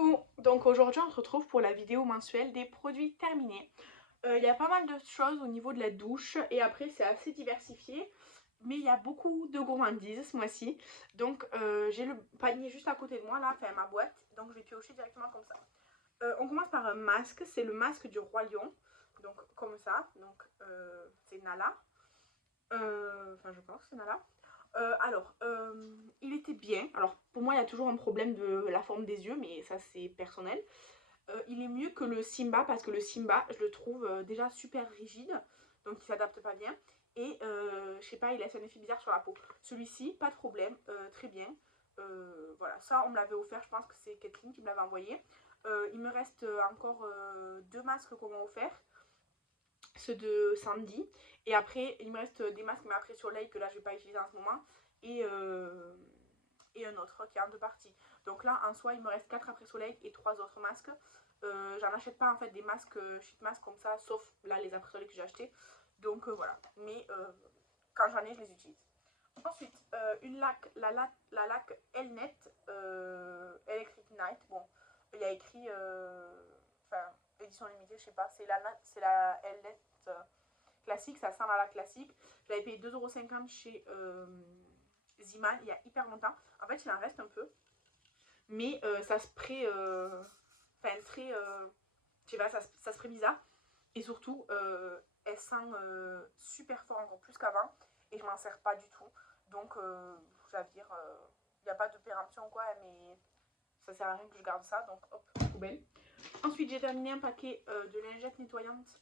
Coucou! Donc aujourd'hui on se retrouve pour la vidéo mensuelle des produits terminés. Il y a pas mal de choses au niveau de la douche et après c'est assez diversifié. Mais il y a beaucoup de gourmandises ce mois-ci. Donc j'ai le panier juste à côté de moi là, enfin ma boîte. Donc je vais piocher directement comme ça. On commence par un masque, c'est le masque du Roi Lion. Donc comme ça, donc c'est Nala. Enfin je pense que c'est Nala. Il était bien. Alors, pour moi, il y a toujours un problème de la forme des yeux, mais ça, c'est personnel. Il est mieux que le Simba, parce que le Simba, je le trouve déjà super rigide, donc il s'adapte pas bien. Et je sais pas, il laisse un effet bizarre sur la peau. Celui-ci, pas de problème, très bien. Voilà, ça, on me l'avait offert, je pense que c'est Kathleen qui me l'avait envoyé. Il me reste encore deux masques qu'on m'a offert, ceux de Sandy. Et après, il me reste des masques, mais après soleil, que là, je vais pas utiliser en ce moment. Et, euh, et un autre qui est en deux parties. Donc là, en soi, il me reste 4 après soleil et 3 autres masques. J'en achète pas en fait des masques sheet mask comme ça, sauf là les après soleil que j'ai acheté. Donc voilà. Mais quand j'en ai, je les utilise. Ensuite, une laque, la laque Elnet Electric Night. Bon, il y a écrit, enfin, édition limitée, je sais pas, c'est la Elnet classique, ça sent la laque classique. Je l'avais payé 2,50 € chez Ziman il y a hyper longtemps. En fait, il en reste un peu, mais ça spray, enfin, très, je sais pas, ça spray bizarre. Et surtout, elle sent super fort, encore plus qu'avant, et je m'en sers pas du tout. Donc, j'avire, il n'y a pas de péremption ou quoi, mais ça sert à rien que je garde ça, donc hop, poubelle. Ensuite, j'ai terminé un paquet de lingettes nettoyantes.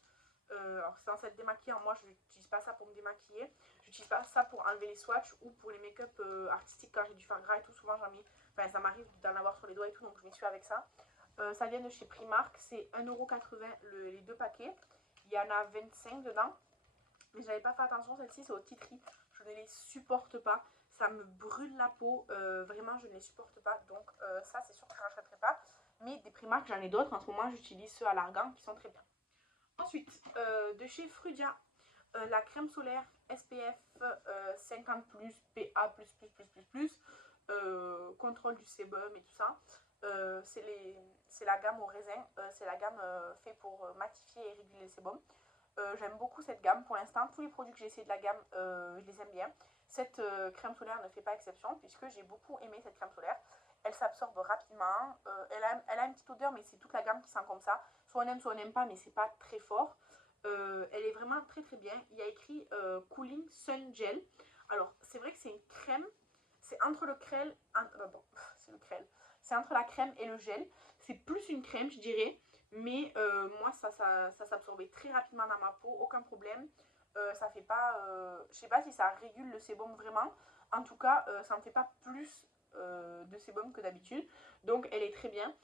Alors, c'est censé être démaquillant. Moi, je n'utilise pas ça pour me démaquiller. J'utilise pas ça pour enlever les swatchs ou pour les make-up artistiques quand j'ai du faire gras et tout. Souvent, j'en mets. Enfin, ça m'arrive d'en avoir sur les doigts et tout, donc je m'essuie avec ça. Ça vient de chez Primark. C'est 1,80 € les deux paquets. Il y en a 25 dedans. Mais j'avais pas fait attention. Celle-ci, c'est au titri. Je ne les supporte pas. Ça me brûle la peau. Vraiment, je ne les supporte pas. Donc, ça, c'est sûr que je ne rachèterai pas. Mais des Primark, j'en ai d'autres. En ce moment, j'utilise ceux à l'argan qui sont très bien. Ensuite, de chez Frudia, la crème solaire SPF 50+, PA+++++, contrôle du sébum et tout ça. C'est la gamme au raisin, c'est la gamme faite pour matifier et réguler le sébum. J'aime beaucoup cette gamme pour l'instant. Tous les produits que j'ai essayé de la gamme, je les aime bien. Cette crème solaire ne fait pas exception puisque j'ai beaucoup aimé cette crème solaire. Elle s'absorbe rapidement. Elle a une petite odeur, mais c'est toute la gamme qui sent comme ça. Soit on n'aime pas, mais c'est pas très fort. Elle est vraiment très très bien. Il y a écrit Cooling Sun Gel. Alors, c'est vrai que c'est une crème. C'est entre le crème. Bon, c'est le crème. C'est entre la crème et le gel. C'est plus une crème, je dirais. Mais moi, ça s'absorbait très rapidement dans ma peau. Aucun problème. Ça fait pas. Je sais pas si ça régule le sébum vraiment. En tout cas, ça ne fait pas plus de sébum que d'habitude. Donc, elle est très bien.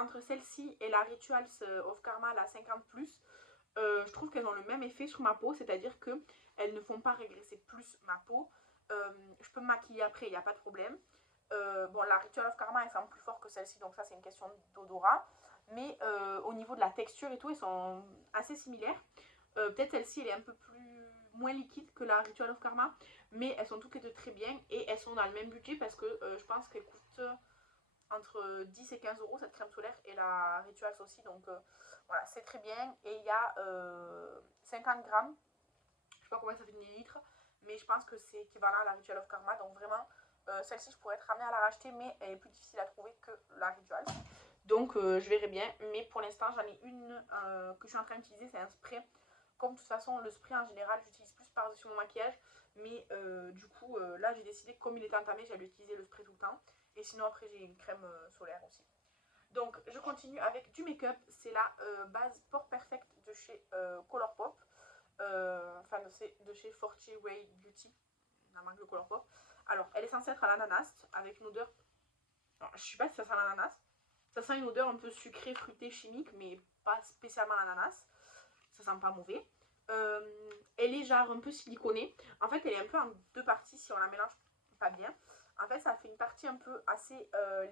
Entre celle-ci et la Rituals of Karma, la 50+, je trouve qu'elles ont le même effet sur ma peau, c'est-à-dire qu'elles ne font pas régresser plus ma peau. Je peux me maquiller après, il n'y a pas de problème. Bon, la Ritual of Karma, elle semble plus fort que celle-ci, donc ça, c'est une question d'odorat. Mais au niveau de la texture et tout, elles sont assez similaires. Peut-être celle-ci, elle est un peu moins liquide que la Ritual of Karma, mais elles sont toutes les deux très bien et elles sont dans le même budget parce que je pense qu'elles coûtent entre 10 et 15 € cette crème solaire et la Rituals aussi. Donc voilà, c'est très bien. Et il y a 50 grammes. Je sais pas combien ça fait de millilitres, mais je pense que c'est équivalent à la Ritual of Karma. Donc vraiment, celle-ci, je pourrais être amenée à la racheter, mais elle est plus difficile à trouver que la Rituals. Donc je verrai bien. Mais pour l'instant, j'en ai une que je suis en train d'utiliser. C'est un spray. Comme de toute façon, le spray en général, j'utilise plus par-dessus mon maquillage. Mais du coup, là, j'ai décidé que comme il était entamé, j'allais utiliser le spray tout le temps. Et sinon, après, j'ai une crème solaire aussi. Donc, je continue avec du make-up. C'est la base Pore Perfect de chez Colourpop. Enfin, de chez Forte Way Beauty, la marque de Colourpop. Alors, elle est censée être à l'ananas, avec une odeur... Alors, je ne sais pas si ça sent l'ananas. Ça sent une odeur un peu sucrée, fruitée, chimique, mais pas spécialement l'ananas. Ça sent pas mauvais. Elle est genre un peu siliconée. En fait, elle est un peu en deux parties si on la mélange pas bien. En fait, ça fait une partie un peu assez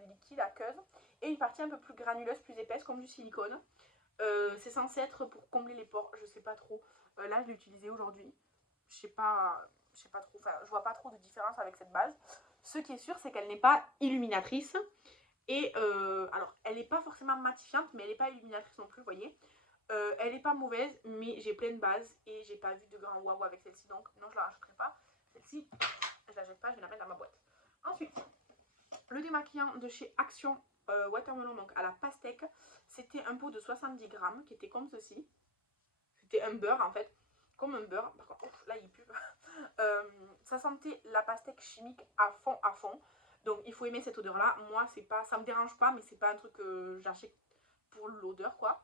liquide, aqueuse, et une partie un peu plus granuleuse, plus épaisse, comme du silicone. C'est censé être pour combler les pores, je sais pas trop. Là, je l'ai utilisé aujourd'hui. Je sais pas trop, enfin, je vois pas trop de différence avec cette base. Ce qui est sûr, c'est qu'elle n'est pas illuminatrice. Et alors, elle n'est pas forcément matifiante, mais elle n'est pas illuminatrice non plus, vous voyez. Elle n'est pas mauvaise, mais j'ai plein de bases et j'ai pas vu de grand waouh avec celle-ci, donc non, je la rachèterai pas. Celle-ci, je la jette pas, je vais la mettre dans ma boîte. Ensuite, le démaquillant de chez Action Watermelon, donc à la pastèque, c'était un pot de 70 grammes qui était comme ceci. C'était un beurre en fait, comme un beurre. Par contre, ouf, là il pue. Ça sentait la pastèque chimique à fond, à fond. Donc il faut aimer cette odeur là. Moi, c'est pas, ça me dérange pas, mais c'est pas un truc que j'achète pour l'odeur quoi.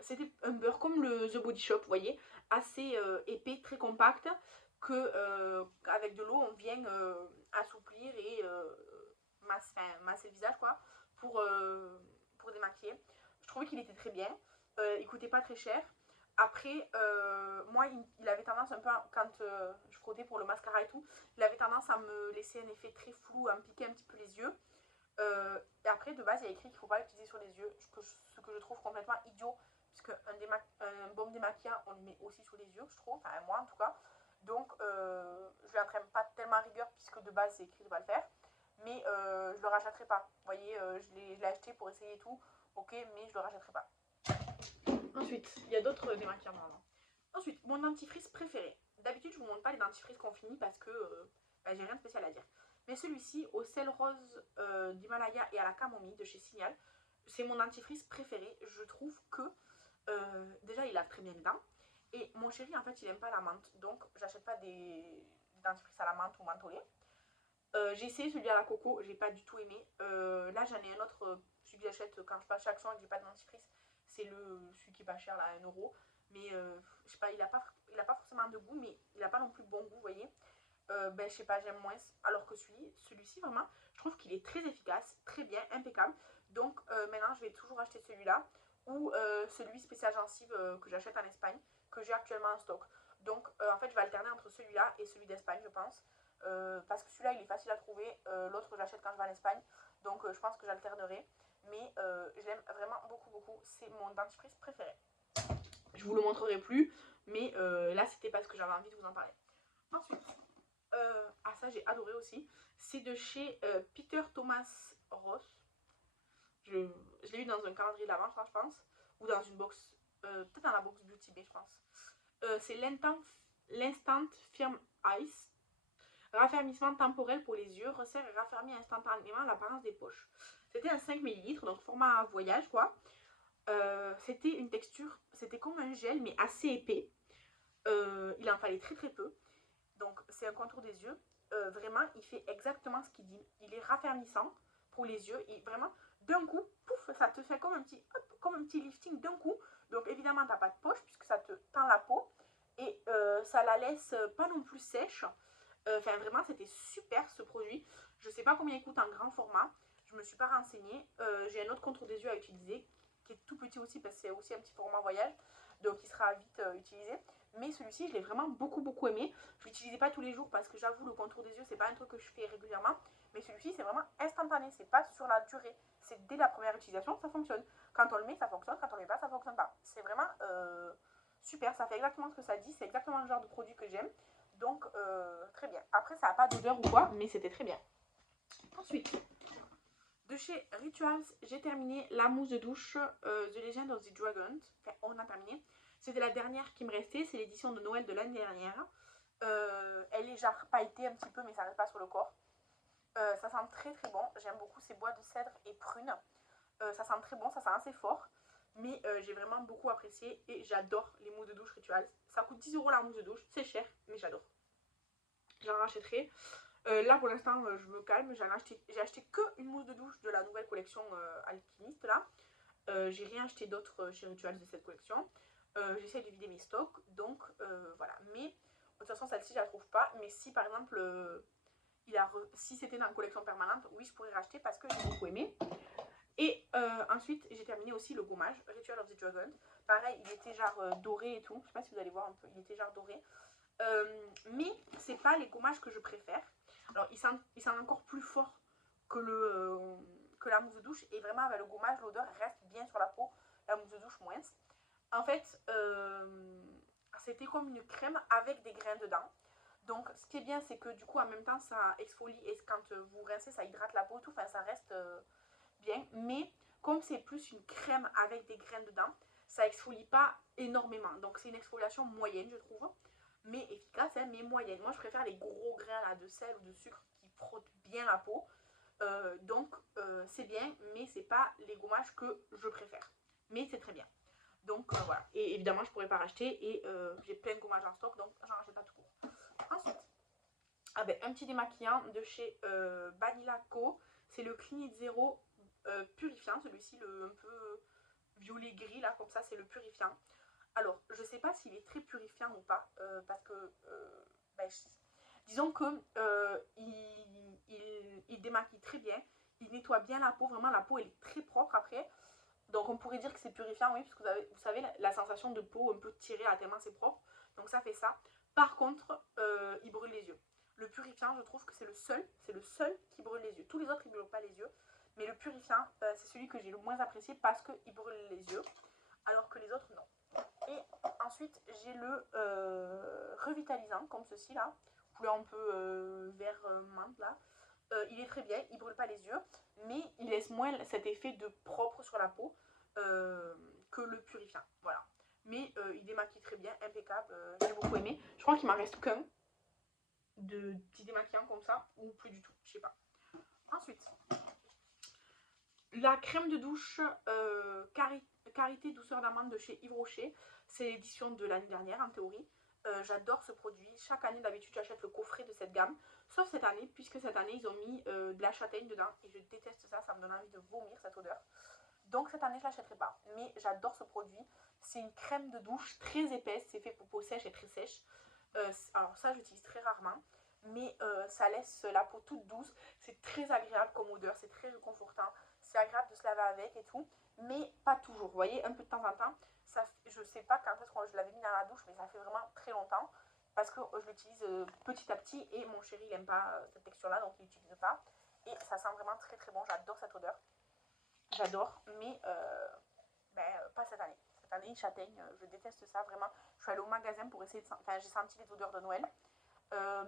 C'était un beurre comme le The Body Shop, vous voyez, assez épais, très compact, que avec de l'eau on vient assouplir et masser le visage quoi, pour démaquiller. Je trouvais qu'il était très bien, il coûtait pas très cher. Après, moi, il avait tendance un peu, quand je frottais pour le mascara et tout, il avait tendance à me laisser un effet très flou, à me piquer un petit peu les yeux. Et après, de base, il y a écrit qu'il ne faut pas l'utiliser sur les yeux, ce que je trouve complètement idiot, puisque un baume démaquillant, on le met aussi sur les yeux, je trouve, enfin moi en tout cas. Donc, je ne lui entraîne pas tellement rigueur, puisque de base, c'est écrit de ne pas le faire. Mais je ne le rachèterai pas. Vous voyez, je l'ai acheté pour essayer tout, ok, mais je ne le rachèterai pas. Ensuite, il y a d'autres démaquillants normalement. Ensuite, mon dentifrice préféré. D'habitude, je ne vous montre pas les dentifrices qu'on finit parce que j'ai rien de spécial à dire. Mais celui-ci, au sel rose d'Himalaya et à la camomille de chez Signal, c'est mon dentifrice préféré. Je trouve que déjà, il a très bien dedans. Et mon chéri, en fait, il n'aime pas la menthe. Donc, j'achète pas des dentifrices à la menthe ou mentholé. J'ai essayé celui à la coco, j'ai pas du tout aimé. Là, j'en ai un autre, celui que j'achète quand je passe chaque soir et que j'ai pas de dentifrice. C'est celui qui est pas cher, là, à 1€. Mais je sais pas, il a pas forcément de goût, mais il a pas non plus bon goût, vous voyez. Ben, je sais pas, j'aime moins. Alors que celui-ci, vraiment, je trouve qu'il est très efficace, très bien, impeccable. Donc maintenant, je vais toujours acheter celui-là ou celui spécial gencive que j'achète en Espagne, que j'ai actuellement en stock. Donc en fait, je vais alterner entre celui-là et celui d'Espagne, je pense. Parce que celui-là, il est facile à trouver. L'autre, j'achète quand je vais en Espagne. Donc je pense que j'alternerai. Mais je l'aime vraiment beaucoup, beaucoup. C'est mon dentifrice préféré. Je vous le montrerai plus, mais là, c'était parce que j'avais envie de vous en parler. Ensuite, ça j'ai adoré aussi. C'est de chez Peter Thomas Ross. Je l'ai eu dans un calendrier de l'avant, je pense. Ou dans une box, peut-être dans la box Beauty Bay, je pense. C'est l'Instant Firm Ice. Raffermissement temporel pour les yeux. Resserre et raffermit instantanément l'apparence des poches. C'était un 5 ml, donc format voyage quoi. C'était une texture, c'était comme un gel mais assez épais. Il en fallait très très peu. Donc c'est un contour des yeux. Vraiment, il fait exactement ce qu'il dit. Il est raffermissant pour les yeux. Et vraiment, d'un coup, pouf, ça te fait comme un petit lifting d'un coup. Donc évidemment, t'as pas de poche puisque ça te tend la peau. Et ça la laisse pas non plus sèche. Enfin, vraiment, c'était super ce produit. Je sais pas combien il coûte en grand format. Je me suis pas renseignée. J'ai un autre contour des yeux à utiliser qui est tout petit aussi parce que c'est aussi un petit format voyage. Donc il sera vite utilisé. Mais celui-ci, je l'ai vraiment beaucoup beaucoup aimé. Je l'utilisais pas tous les jours parce que j'avoue, le contour des yeux, c'est pas un truc que je fais régulièrement. Mais celui-ci, c'est vraiment instantané. C'est pas sur la durée. C'est dès la première utilisation, ça fonctionne. Quand on le met, ça fonctionne. Quand on le met pas, ça fonctionne pas. C'est vraiment super. Ça fait exactement ce que ça dit. C'est exactement le genre de produit que j'aime. Donc, très bien. Après, ça n'a pas d'odeur ou quoi, mais c'était très bien. Ensuite, de chez Rituals, j'ai terminé la mousse de douche The Legend of the Dragon. Enfin, on a terminé. C'était la dernière qui me restait. C'est l'édition de Noël de l'année dernière. Elle est genre pailletée un petit peu, mais ça reste pas sur le corps. Ça sent très très bon. J'aime beaucoup ces bois de cèdre et prunes. Ça sent très bon, ça sent assez fort. Mais j'ai vraiment beaucoup apprécié et j'adore les mousses de douche Rituals. Ça coûte 10€ la mousse de douche. C'est cher, mais j'adore. J'en rachèterai. Là pour l'instant je me calme, j'ai acheté que une mousse de douche de la nouvelle collection alchimiste là. J'ai rien acheté d'autre chez Rituals de cette collection. J'essaie de vider mes stocks, donc voilà. Mais de toute façon celle-ci je la trouve pas. Mais si par exemple si c'était dans une collection permanente, oui je pourrais racheter parce que j'ai beaucoup aimé. Et ensuite j'ai terminé aussi le gommage Ritual of the Dragon. Pareil, il était genre doré et tout. Je sais pas si vous allez voir un peu, il était genre doré. Mais c'est pas les gommages que je préfère. Alors il sent encore plus fort que la mousse de douche. Et vraiment avec le gommage, l'odeur reste bien sur la peau. La mousse de douche moins. En fait, c'était comme une crème avec des grains dedans. Donc ce qui est bien, c'est que du coup en même temps ça exfolie et quand vous rincez ça hydrate la peau et tout, enfin ça reste bien. Mais comme c'est plus une crème avec des graines dedans, ça exfolie pas énormément. Donc c'est une exfoliation moyenne je trouve, mais efficace, hein, mais moyenne. Moi je préfère les gros grains là, de sel ou de sucre qui frottent bien la peau. Donc c'est bien, mais c'est pas les gommages que je préfère. Mais c'est très bien. Donc voilà. Et évidemment je pourrais pas racheter et j'ai plein de gommages en stock, donc j'en rachète pas tout court. Ensuite, ah ben, un petit démaquillant de chez Banila Co. C'est le Clinique Zero purifiant, celui-ci le un peu violet gris là, comme ça c'est le purifiant. Alors je sais pas s'il est très purifiant ou pas, parce que ben, disons que il démaquille très bien, il nettoie bien la peau, vraiment la peau elle est très propre après. Donc on pourrait dire que c'est purifiant, oui, parce que vous savez la sensation de peau un peu tirée à tellement c'est propre. Donc ça fait ça. Par contre, il brûle les yeux. Le purifiant, je trouve que c'est le seul qui brûle les yeux. Tous les autres, ils ne brûlent pas les yeux. Mais le purifiant, c'est celui que j'ai le moins apprécié parce qu'il brûle les yeux, alors que les autres, non. Et ensuite, j'ai le revitalisant, comme ceci là, couleur un peu vert menthe là. Il est très bien, il brûle pas les yeux, mais il laisse moins cet effet de propre sur la peau que le purifiant. Voilà. Mais il démaquille très bien, impeccable, j'ai beaucoup aimé. Je crois qu'il m'en reste qu'un de petits démaquillants comme ça, ou plus du tout, je sais pas. Ensuite, la crème de douche Karité douceur d'amande de chez Yves Rocher. C'est l'édition de l'année dernière en théorie. J'adore ce produit. Chaque année d'habitude j'achète le coffret de cette gamme. Sauf cette année, puisque cette année ils ont mis de la châtaigne dedans. Et je déteste ça, ça me donne envie de vomir cette odeur. Donc cette année je ne l'achèterai pas. Mais j'adore ce produit. C'est une crème de douche très épaisse. C'est fait pour peau sèche et très sèche. Alors ça j'utilise très rarement. Mais ça laisse la peau toute douce. C'est très agréable comme odeur. C'est très réconfortant. C'est agréable de se laver avec et tout. Mais pas toujours. Vous voyez, un peu de temps en temps. Ça, je sais pas quand est-ce que je l'avais mis dans la douche. Mais ça fait vraiment très longtemps. Parce que je l'utilise petit à petit. Et mon chéri il n'aime pas cette texture là. Donc il l'utilise pas. Et ça sent vraiment très très bon. J'adore cette odeur. J'adore. Mais pas cette année. Cette année, châtaigne, je déteste ça vraiment. Je suis allée au magasin pour essayer de... Enfin, j'ai senti les odeurs de Noël.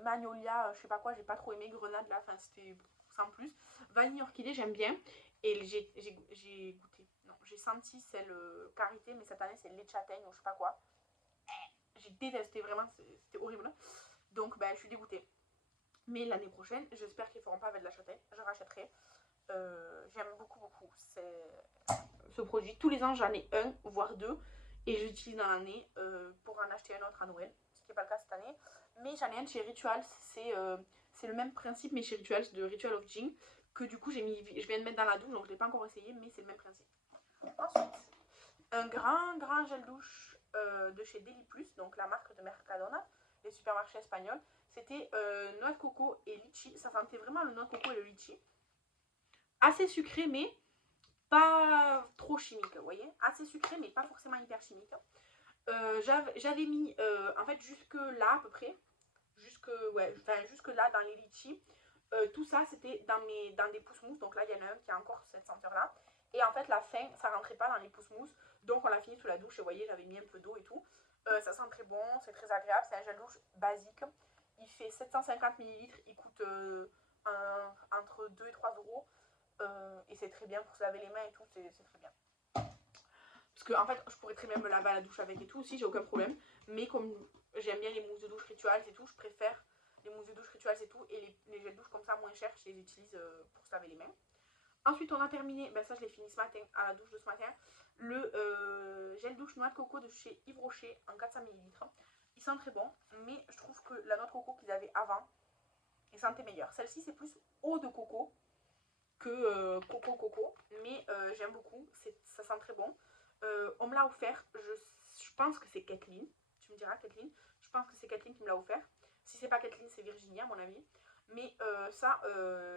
Magnolia, je sais pas quoi, j'ai pas trop aimé. Grenade, là, enfin, c'était sans plus. Vanille orchidée, j'aime bien. Et j'ai goûté. Non, j'ai senti celle Karité, mais cette année, c'est le lait de châtaigne ou je sais pas quoi. J'ai détesté, vraiment, c'était horrible. Donc, je suis dégoûtée. Mais l'année prochaine, j'espère qu'ils feront pas avec de la châtaigne. Je rachèterai. J'aime beaucoup, beaucoup ce produit. Tous les ans, j'en ai un, voire deux. Et j'utilise dans l'année pour en acheter un autre à Noël. Ce qui n'est pas le cas cette année. Mais j'en ai un de chez Rituals. C'est le même principe, mais chez Rituals, de Ritual of Jing. Que du coup, je viens de mettre dans la douche. Donc, je ne l'ai pas encore essayé, mais c'est le même principe. Ensuite, un grand gel douche de chez Deli Plus. Donc, la marque de Mercadona. Les supermarchés espagnols. C'était noix de coco et litchi. Ça sentait vraiment le noix de coco et le litchi. Assez sucré, mais pas trop chimique, vous voyez. Assez sucré, mais pas forcément hyper chimique. J'avais mis, en fait, jusque là à peu près, jusque là dans les litchis. Tout ça, c'était dans des pousses-mousses. Donc là, il y en a un qui a encore cette senteur-là. Et en fait, la fin, ça rentrait pas dans les pousses-mousses. Donc on l'a fini sous la douche. Et vous voyez, j'avais mis un peu d'eau et tout. Ça sent très bon, c'est très agréable. C'est un gel douche basique. Il fait 750 ml. Il coûte entre 2 et 3 euros. Et c'est très bien pour se laver les mains et tout, c'est très bien. Parce que en fait, je pourrais très bien me laver à la douche avec et tout aussi, j'ai aucun problème. Mais comme j'aime bien les mousses de douche rituals et tout, je préfère les mousses de douche rituals et tout. Et les gels douche comme ça, moins chers, je les utilise pour se laver les mains. Ensuite, on a terminé, ça je l'ai fini ce matin, à la douche de ce matin, le gel douche noix de coco de chez Yves Rocher en 400 ml. Il sent très bon, mais je trouve que la noix de coco qu'ils avaient avant, il sentait meilleur. Celle-ci, c'est plus eau de coco que coco, mais j'aime beaucoup, ça sent très bon. On me l'a offert, je pense que c'est Kathleen, tu me diras Kathleen, je pense que c'est Kathleen qui me l'a offert. Si c'est pas Kathleen, c'est Virginie à mon avis. Mais ça,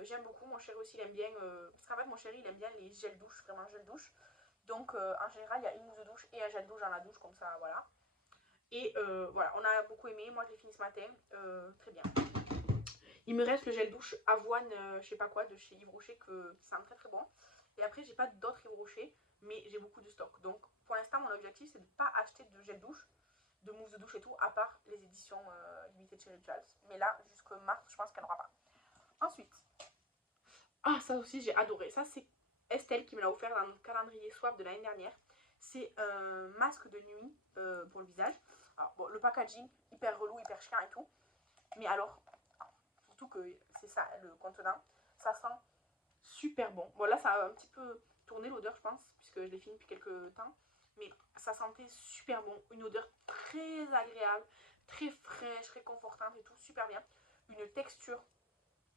j'aime beaucoup, mon chéri aussi il aime bien, parce qu'en fait mon chéri il aime bien les gels douche, vraiment gel douche. Donc en général il y a une mousse de douche et un gel douche dans la douche, comme ça voilà. Et voilà, on a beaucoup aimé, moi je l'ai fini ce matin, très bien. Il me reste le gel douche avoine, je sais pas quoi, de chez Yves Rocher qui sent très très bon. Et après, j'ai pas d'autres Yves Rocher, mais j'ai beaucoup de stock. Donc pour l'instant, mon objectif, c'est de ne pas acheter de gel douche, de mousse de douche et tout, à part les éditions limitées chez Rituals. Mais là, jusque mars, je pense qu'elle n'aura pas. Ensuite, ah ça aussi j'ai adoré, ça c'est Estelle qui me l'a offert dans notre calendrier swap de l'année dernière. C'est un masque de nuit pour le visage. Alors bon, le packaging, hyper relou, hyper chiant et tout. Mais alors, surtout que c'est ça le contenant, ça sent super bon. Bon là ça a un petit peu tourné l'odeur je pense, puisque je l'ai fini depuis quelques temps. Mais ça sentait super bon, une odeur très agréable, très fraîche, réconfortante et tout, super bien. Une texture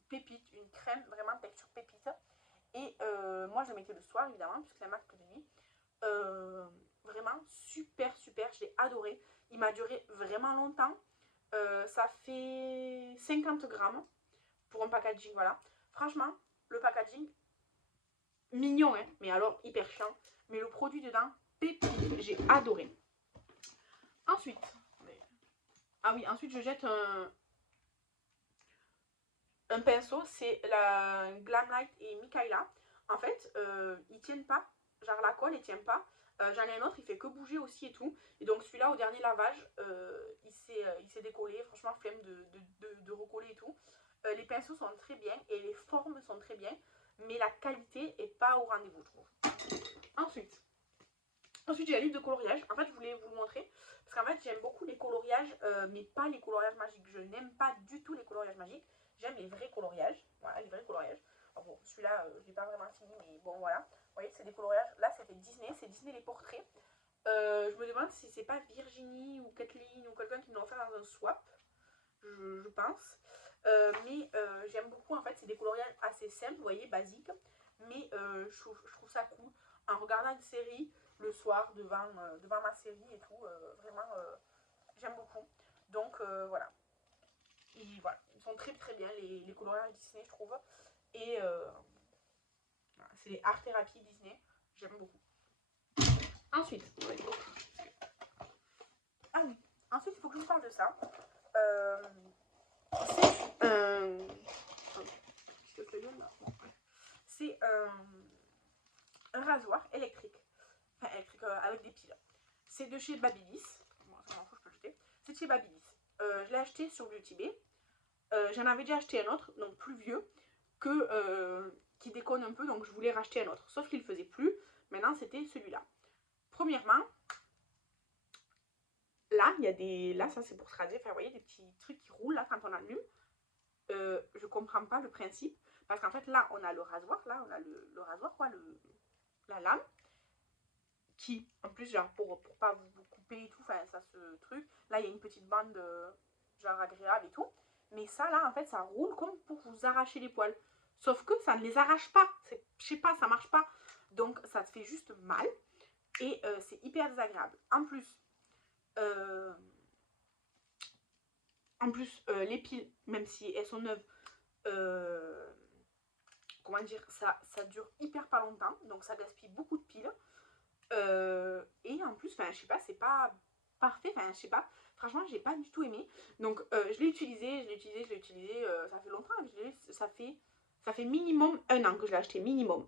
pépite, une crème vraiment texture pépite. Et moi je le mettais le soir évidemment, puisque c'est un masque de nuit. Vraiment super super, je l'ai adoré. Il m'a duré vraiment longtemps. Ça fait 50 grammes pour un packaging, voilà. Franchement, le packaging, mignon, hein, mais alors hyper chiant. Mais le produit dedans, pépite, j'ai adoré. Ensuite, ah oui, ensuite je jette un pinceau, c'est la Glamlight et Mikaela. En fait, ils tiennent pas, genre la colle, ils tiennent pas. J'en ai un autre, il fait que bouger aussi et tout. Et donc celui-là, au dernier lavage, il s'est décollé. Franchement, flemme de recoller et tout. Les pinceaux sont très bien et les formes sont très bien. Mais la qualité est pas au rendez-vous, je trouve. Ensuite j'ai la livre de coloriage. En fait, je voulais vous le montrer. Parce qu'en fait, j'aime beaucoup les coloriages, mais pas les coloriages magiques. Je n'aime pas du tout les coloriages magiques. J'aime les vrais coloriages. Voilà, les vrais coloriages. Alors bon, celui-là, je l'ai pas vraiment fini, mais bon, voilà. Vous voyez, c'est des coloriages. Là, c'était Disney. C'est Disney les portraits. Je me demande si c'est pas Virginie ou Kathleen ou quelqu'un qui me l'a offert dans un swap. Je pense. Mais j'aime beaucoup, en fait, c'est des coloriages assez simples, vous voyez, basiques. Mais je trouve ça cool. En regardant une série le soir devant ma série et tout, vraiment, j'aime beaucoup. Donc voilà. Voilà. Ils sont très très bien, les coloriages Disney, je trouve. Et voilà, c'est les art thérapie Disney. J'aime beaucoup. Ensuite, ah oui. Ensuite, il faut que je vous parle de ça. C'est un rasoir électrique. Enfin, électrique avec des piles. C'est de chez Babyliss. Bon, ça m'en fout, je peux le jeter. C'est de chez Babyliss. Je l'ai acheté sur Beauty Bay. J'en avais déjà acheté un autre, donc plus vieux, qui déconne un peu, donc je voulais racheter un autre. Sauf qu'il ne faisait plus. Maintenant, c'était celui-là. Premièrement, là, il y a des. Là, ça c'est pour se raser. Enfin, vous voyez, des petits trucs qui roulent là quand on allume. Je comprends pas le principe. Parce qu'en fait, là, on a le rasoir. Là, on a le rasoir, quoi, la lame. Qui, en plus, genre, pour pas vous couper et tout, enfin, ça se truc. Là, il y a une petite bande, genre, agréable et tout. Mais ça, là, en fait, ça roule comme pour vous arracher les poils. Sauf que ça ne les arrache pas. Je sais pas, ça marche pas. Donc, ça te fait juste mal. Et c'est hyper désagréable. En plus, les piles, même si elles sont neuves, comment dire, ça dure hyper pas longtemps. Donc, ça gaspille beaucoup de piles. Et en plus, je sais pas, c'est pas parfait. Enfin, je sais pas. Franchement, j'ai pas du tout aimé. Donc, je l'ai utilisé. Ça fait longtemps que je l'ai. Ça fait minimum 1 an que je l'ai acheté. Minimum.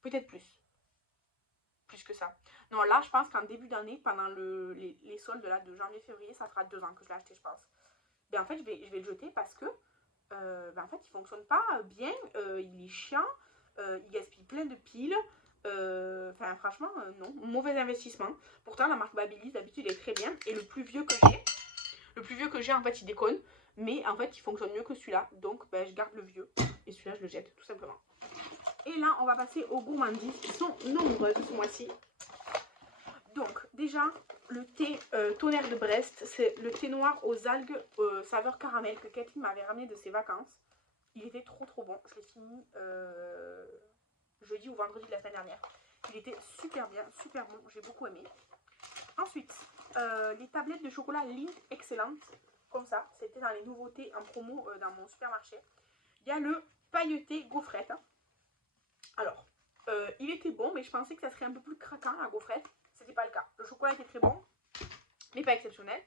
Peut-être plus. Plus que ça. Non, là, je pense qu'en début d'année, pendant les soldes là, de janvier-février, ça fera 2 ans que je l'ai acheté, je pense. Mais en fait, je vais le jeter parce que, en fait, il fonctionne pas bien. Il est chiant. Il gaspille plein de piles. Enfin, franchement, non. Mauvais investissement. Pourtant, la marque Babyliss, d'habitude, est très bien. Et le plus vieux que j'ai, en fait, il déconne. Mais en fait, il fonctionne mieux que celui-là. Donc, je garde le vieux. Et celui-là, je le jette, tout simplement. Et là, on va passer aux gourmandises qui sont nombreuses ce mois-ci. Donc, déjà, le thé tonnerre de Brest. C'est le thé noir aux algues saveur caramel que Kathleen m'avait ramené de ses vacances. Il était trop trop bon. Je l'ai fini jeudi ou vendredi de la semaine dernière. Il était super bien, super bon. J'ai beaucoup aimé. Ensuite, les tablettes de chocolat Lindt excellentes. Comme ça, c'était dans les nouveautés en promo dans mon supermarché. Il y a le pailleté gaufrette. Alors, il était bon, mais je pensais que ça serait un peu plus craquant la gaufrette. C'était pas le cas. Le chocolat était très bon, mais pas exceptionnel.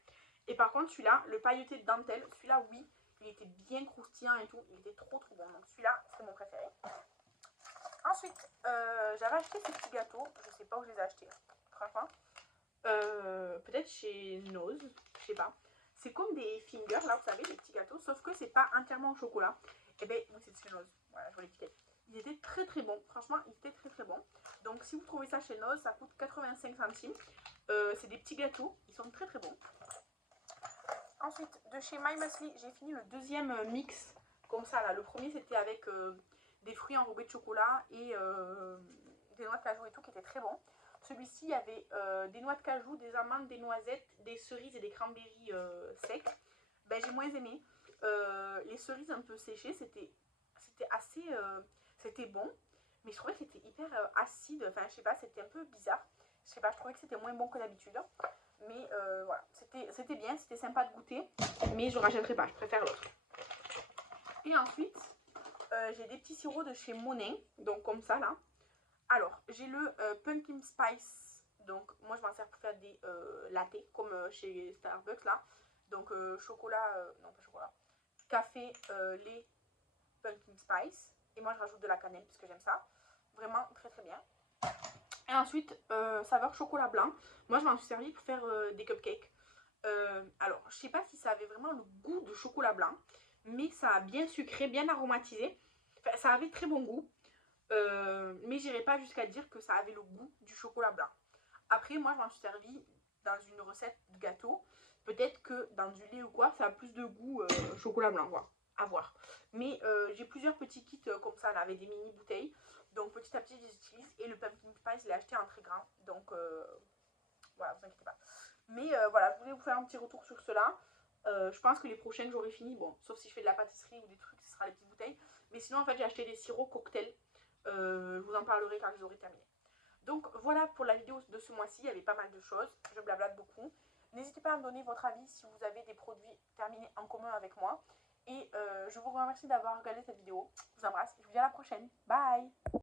Et par contre, celui-là, le pailleté de dentelle, celui-là, oui, il était bien croustillant et tout. Il était trop trop bon. Donc celui-là, c'est mon préféré. Ensuite, j'avais acheté ces petits gâteaux. Je sais pas où je les ai achetés, franchement. Peut-être chez Nose. je sais pas. C'est comme des fingers, là, vous savez, des petits gâteaux, sauf que c'est pas entièrement au chocolat. Et ben, oui, c'est de chez Noz. Voilà, je voulais quitter. Ils étaient très très bons. Franchement, ils étaient très très bons. Donc, si vous trouvez ça chez Noz, ça coûte 85 centimes. C'est des petits gâteaux. Ils sont très très bons. Ensuite, de chez My Muesli, j'ai fini le deuxième mix. Comme ça, là. Le premier, c'était avec des fruits enrobés de chocolat et des noix de cajou et tout, qui était très bon. Celui-ci, il y avait des noix de cajou, des amandes, des noisettes, des cerises et des cranberries secs. Ben, j'ai moins aimé. Les cerises un peu séchées, c'était assez... c'était bon, mais je trouvais que c'était hyper acide. Enfin, je sais pas, c'était un peu bizarre. Je sais pas, je trouvais que c'était moins bon que d'habitude. Mais voilà, c'était bien, c'était sympa de goûter. Mais je rachèterai pas, je préfère l'autre. Et ensuite, j'ai des petits sirops de chez Monin. Donc comme ça, là. Alors, j'ai le Pumpkin Spice. Donc, moi, je m'en sers pour faire des lattes, comme chez Starbucks, là. Donc, chocolat, non pas chocolat, café, lait, Pumpkin Spice. Et moi, je rajoute de la cannelle, parce que j'aime ça. Vraiment, très très bien. Et ensuite, saveur chocolat blanc. Moi, je m'en suis servi pour faire des cupcakes. Alors, je sais pas si ça avait vraiment le goût de chocolat blanc, mais ça a bien sucré, bien aromatisé. Enfin, ça avait très bon goût. Mais j'irai pas jusqu'à dire que ça avait le goût du chocolat blanc. Après, moi, je m'en suis servi dans une recette de gâteau. Peut-être que dans du lait ou quoi, ça a plus de goût chocolat blanc, quoi. À voir. Mais j'ai plusieurs petits kits comme ça, là, avec des mini bouteilles. Donc, petit à petit, je les utilise. Et le pumpkin spice, je l'ai acheté en très grand. Donc, voilà, vous inquiétez pas. Mais voilà, je voulais vous faire un petit retour sur cela. Je pense que les prochaines, j'aurai fini. Bon, sauf si je fais de la pâtisserie ou des trucs, ce sera les petites bouteilles. Mais sinon, en fait, j'ai acheté des sirops cocktails. Je vous en parlerai quand je les aurai terminés. Donc voilà pour la vidéo de ce mois-ci, il y avait pas mal de choses, je blablate beaucoup. N'hésitez pas à me donner votre avis si vous avez des produits terminés en commun avec moi. Et je vous remercie d'avoir regardé cette vidéo. Je vous embrasse et je vous dis à la prochaine. Bye!